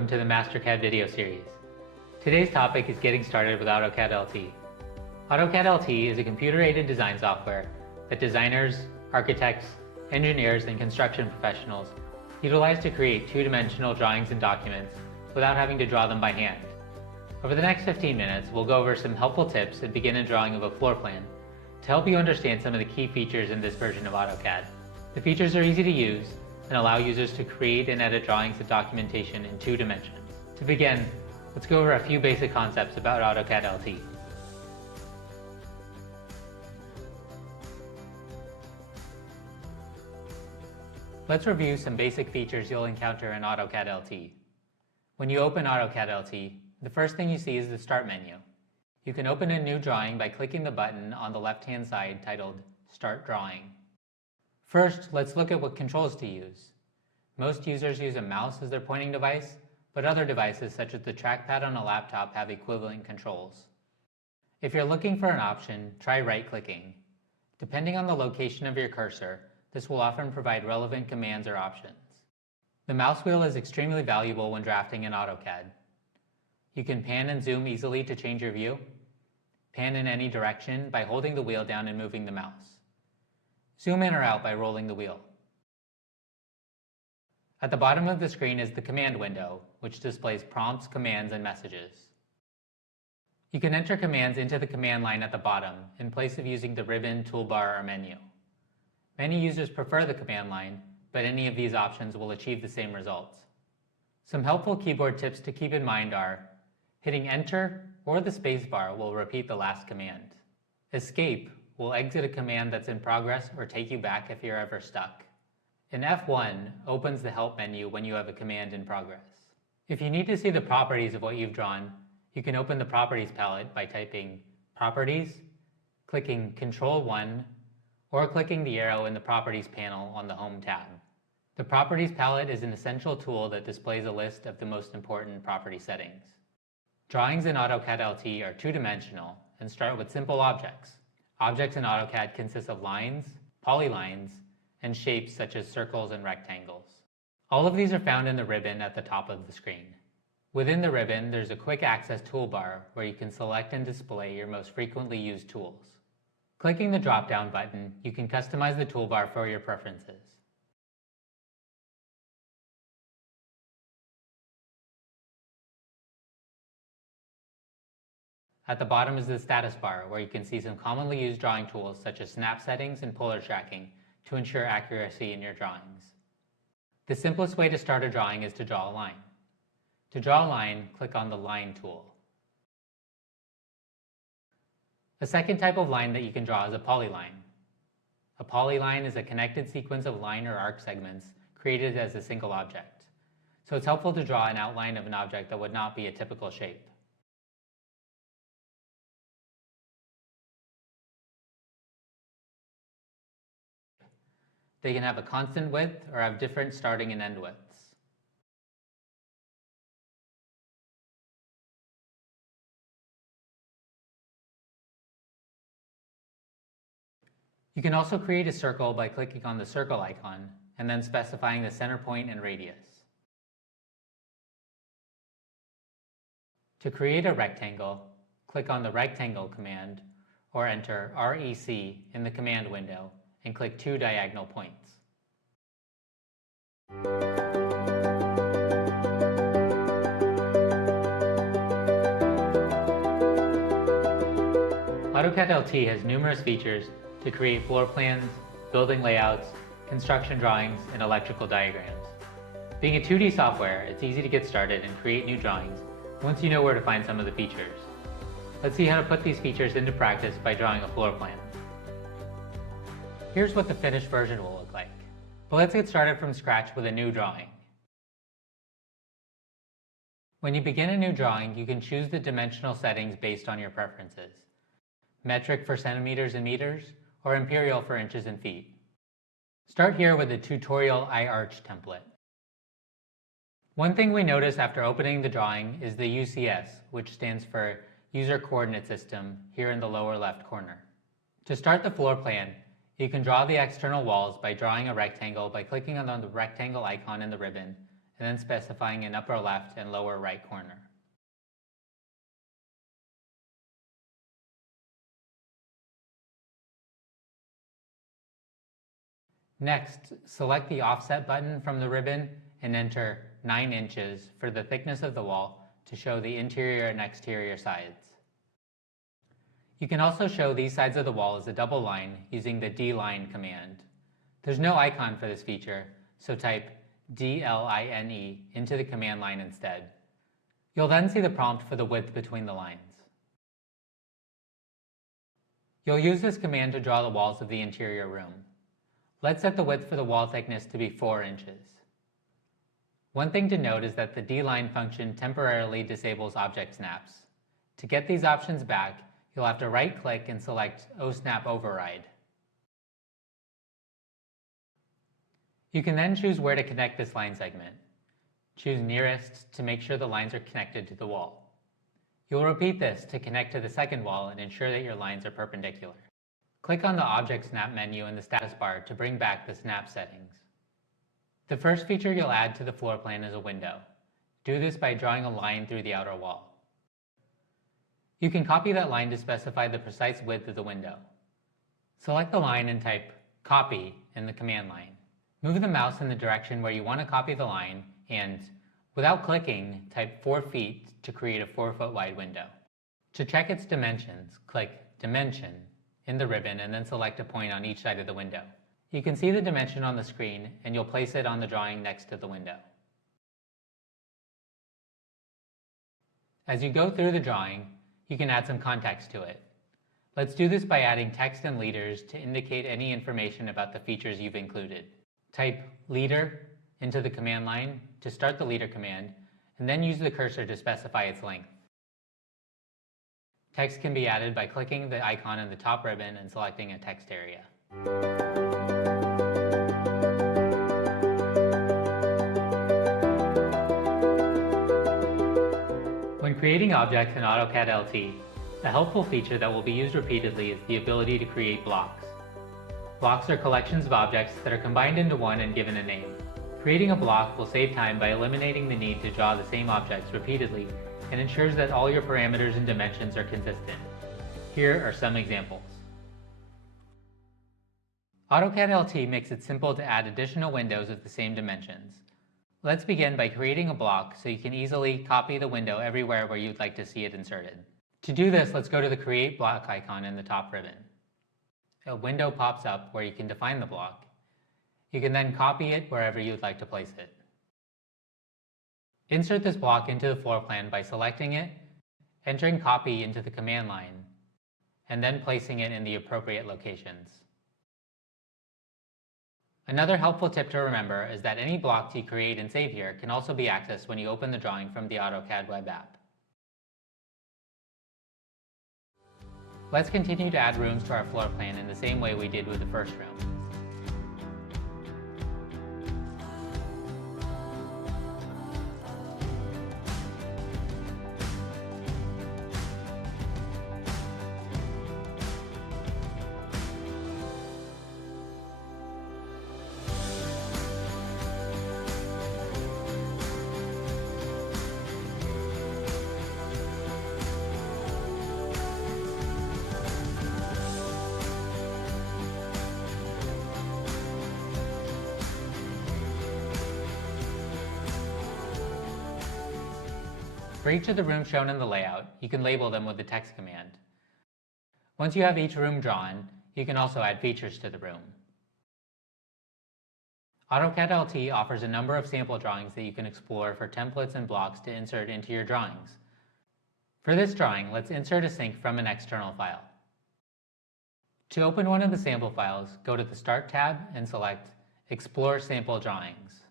welcome to the MasterCAD video series. Today's topic is getting started with AutoCAD LT. AutoCAD LT is a computer-aided design software that designers, architects, engineers, and construction professionals utilize to create two-dimensional drawings and documents without having to draw them by hand. Over the next 15 minutes, we'll go over some helpful tips and begin a drawing of a floor plan to help you understand some of the key features in this version of AutoCAD. The features are easy to use and allow users to create and edit drawings and documentation in two dimensions. To begin, let's go over a few basic concepts about AutoCAD LT. Let's review some basic features you'll encounter in AutoCAD LT. When you open AutoCAD LT, the first thing you see is the Start menu. You can open a new drawing by clicking the button on the left-hand side titled Start Drawing. First, let's look at what controls to use. Most users use a mouse as their pointing device, but other devices such as the trackpad on a laptop have equivalent controls. If you're looking for an option, try right-clicking. Depending on the location of your cursor, this will often provide relevant commands or options. The mouse wheel is extremely valuable when drafting in AutoCAD. You can pan and zoom easily to change your view, pan in any direction by holding the wheel down and moving the mouse. Zoom in or out by rolling the wheel. At the bottom of the screen is the command window, which displays prompts, commands, and messages. You can enter commands into the command line at the bottom in place of using the ribbon, toolbar, or menu. Many users prefer the command line, but any of these options will achieve the same results. Some helpful keyboard tips to keep in mind are hitting Enter or the spacebar will repeat the last command. Escape will exit a command that's in progress or take you back if you're ever stuck. And F1 opens the Help menu when you have a command in progress. If you need to see the properties of what you've drawn, you can open the Properties palette by typing Properties, clicking Ctrl+1, or clicking the arrow in the Properties panel on the Home tab. The Properties palette is an essential tool that displays a list of the most important property settings. Drawings in AutoCAD LT are two-dimensional and start with simple objects. Objects in AutoCAD consist of lines, polylines, and shapes such as circles and rectangles. All of these are found in the ribbon at the top of the screen. Within the ribbon, there's a quick access toolbar where you can select and display your most frequently used tools. Clicking the drop-down button, you can customize the toolbar for your preferences. At the bottom is the status bar, where you can see some commonly used drawing tools such as snap settings and polar tracking to ensure accuracy in your drawings. The simplest way to start a drawing is to draw a line. To draw a line, click on the Line tool. A second type of line that you can draw is a polyline. A polyline is a connected sequence of line or arc segments created as a single object. So it's helpful to draw an outline of an object that would not be a typical shape. They can have a constant width or have different starting and end widths. You can also create a circle by clicking on the circle icon and then specifying the center point and radius. To create a rectangle, click on the Rectangle command or enter REC in the command window and click two diagonal points. AutoCAD LT has numerous features to create floor plans, building layouts, construction drawings, and electrical diagrams. Being a 2D software, it's easy to get started and create new drawings once you know where to find some of the features. Let's see how to put these features into practice by drawing a floor plan. Here's what the finished version will look like. But let's get started from scratch with a new drawing. When you begin a new drawing, you can choose the dimensional settings based on your preferences. Metric for centimeters and meters, or imperial for inches and feet. Start here with the tutorial iArch template. One thing we notice after opening the drawing is the UCS, which stands for User Coordinate System, here in the lower left corner. To start the floor plan, You can draw the external walls by drawing a rectangle by clicking on the rectangle icon in the ribbon and then specifying an upper left and lower right corner. Next, select the Offset button from the ribbon and enter 9 inches for the thickness of the wall to show the interior and exterior sides. You can also show these sides of the wall as a double line using the D-line command. There's no icon for this feature, so type DLINE into the command line instead. You'll then see the prompt for the width between the lines. You'll use this command to draw the walls of the interior room. Let's set the width for the wall thickness to be 4 inches. One thing to note is that the D-line function temporarily disables object snaps. To get these options back, you'll have to right-click and select OSnap Override. You can then choose where to connect this line segment. Choose Nearest to make sure the lines are connected to the wall. You'll repeat this to connect to the second wall and ensure that your lines are perpendicular. Click on the Object Snap menu in the status bar to bring back the snap settings. The first feature you'll add to the floor plan is a window. Do this by drawing a line through the outer wall. You can copy that line to specify the precise width of the window. Select the line and type Copy in the command line. Move the mouse in the direction where you want to copy the line and, without clicking, type 4 feet to create a 4-foot wide window. To check its dimensions, click Dimension in the ribbon and then select a point on each side of the window. You can see the dimension on the screen and you'll place it on the drawing next to the window. As you go through the drawing, you can add some context to it. Let's do this by adding text and leaders to indicate any information about the features you've included. Type leader into the command line to start the leader command, and then use the cursor to specify its length. Text can be added by clicking the icon in the top ribbon and selecting a text area. When creating objects in AutoCAD LT, a helpful feature that will be used repeatedly is the ability to create blocks. Blocks are collections of objects that are combined into one and given a name. Creating a block will save time by eliminating the need to draw the same objects repeatedly and ensures that all your parameters and dimensions are consistent. Here are some examples. AutoCAD LT makes it simple to add additional windows of the same dimensions. Let's begin by creating a block so you can easily copy the window everywhere where you'd like to see it inserted. To do this, let's go to the Create Block icon in the top ribbon. A window pops up where you can define the block. You can then copy it wherever you'd like to place it. Insert this block into the floor plan by selecting it, entering Copy into the command line, and then placing it in the appropriate locations. Another helpful tip to remember is that any blocks you create and save here can also be accessed when you open the drawing from the AutoCAD web app. Let's continue to add rooms to our floor plan in the same way we did with the first room. For each of the rooms shown in the layout, you can label them with the text command. Once you have each room drawn, you can also add features to the room. AutoCAD LT offers a number of sample drawings that you can explore for templates and blocks to insert into your drawings. For this drawing, let's insert a sync from an external file. To open one of the sample files, go to the Start tab and select Explore Sample Drawings.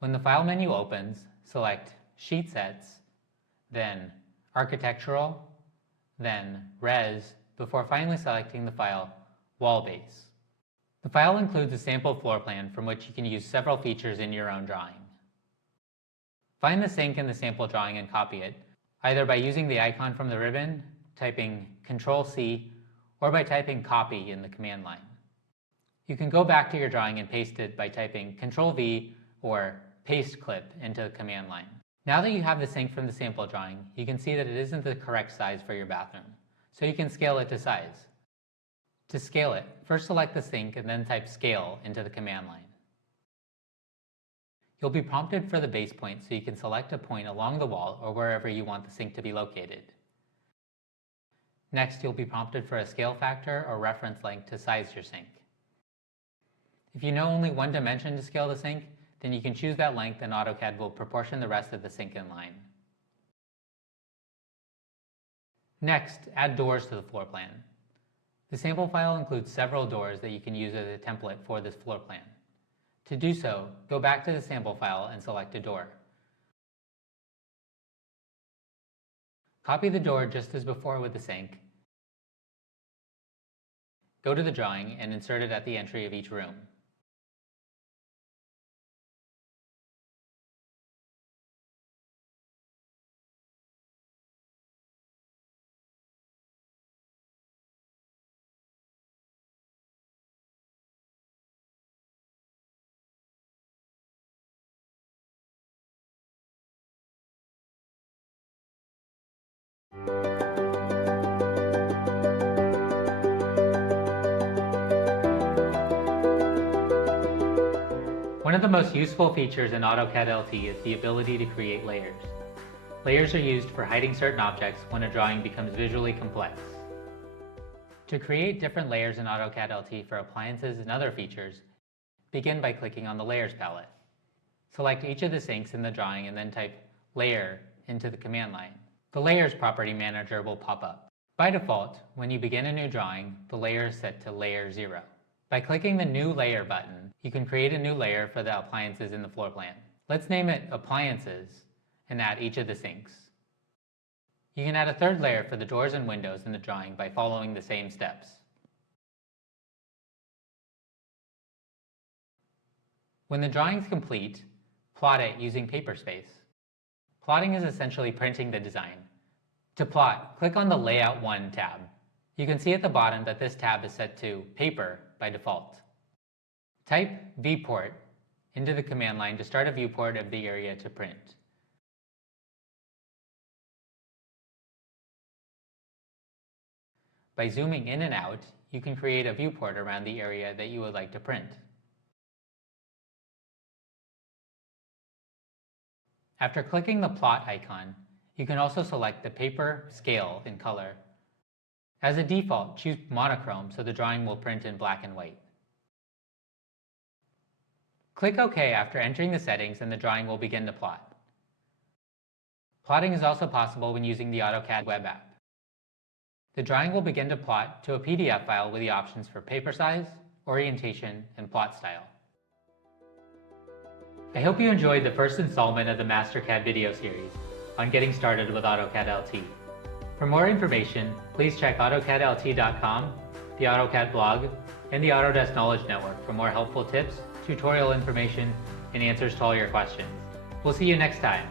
When the File menu opens, select Sheet Sets, then Architectural, then Res, before finally selecting the file Wall Base. The file includes a sample floor plan from which you can use several features in your own drawing. Find the sync in the sample drawing and copy it, either by using the icon from the ribbon, typing Ctrl-C, or by typing Copy in the command line. You can go back to your drawing and paste it by typing Ctrl-V or paste clip into the command line. Now that you have the sink from the sample drawing, you can see that it isn't the correct size for your bathroom, so you can scale it to size. To scale it, first select the sink and then type scale into the command line. You'll be prompted for the base point, so you can select a point along the wall or wherever you want the sink to be located. Next, you'll be prompted for a scale factor or reference length to size your sink. If you know only one dimension to scale the sink, then you can choose that length and AutoCAD will proportion the rest of the sink in line. Next, add doors to the floor plan. The sample file includes several doors that you can use as a template for this floor plan. To do so, go back to the sample file and select a door. Copy the door just as before with the sink. Go to the drawing and insert it at the entry of each room. One of the most useful features in AutoCAD LT is the ability to create layers. Layers are used for hiding certain objects when a drawing becomes visually complex. To create different layers in AutoCAD LT for appliances and other features, begin by clicking on the Layers palette. Select each of the sinks in the drawing and then type Layer into the command line. The Layers property manager will pop up. By default, when you begin a new drawing, the layer is set to Layer 0. By clicking the New Layer button, you can create a new layer for the appliances in the floor plan. Let's name it Appliances and add each of the sinks. You can add a third layer for the doors and windows in the drawing by following the same steps. When the drawing is complete, plot it using paper space. Plotting is essentially printing the design. To plot, click on the Layout 1 tab. You can see at the bottom that this tab is set to Paper by default. Type Viewport into the command line to start a viewport of the area to print. By zooming in and out, you can create a viewport around the area that you would like to print. After clicking the plot icon, you can also select the paper, scale, and color. As a default, choose monochrome so the drawing will print in black and white. Click OK after entering the settings and the drawing will begin to plot. Plotting is also possible when using the AutoCAD web app. The drawing will begin to plot to a PDF file with the options for paper size, orientation, and plot style. I hope you enjoyed the first installment of the MasterCAD video series on getting started with AutoCAD LT. For more information, please check AutoCADLT.com, the AutoCAD blog, and the Autodesk Knowledge Network for more helpful tips, tutorial information, and answers to all your questions. We'll see you next time.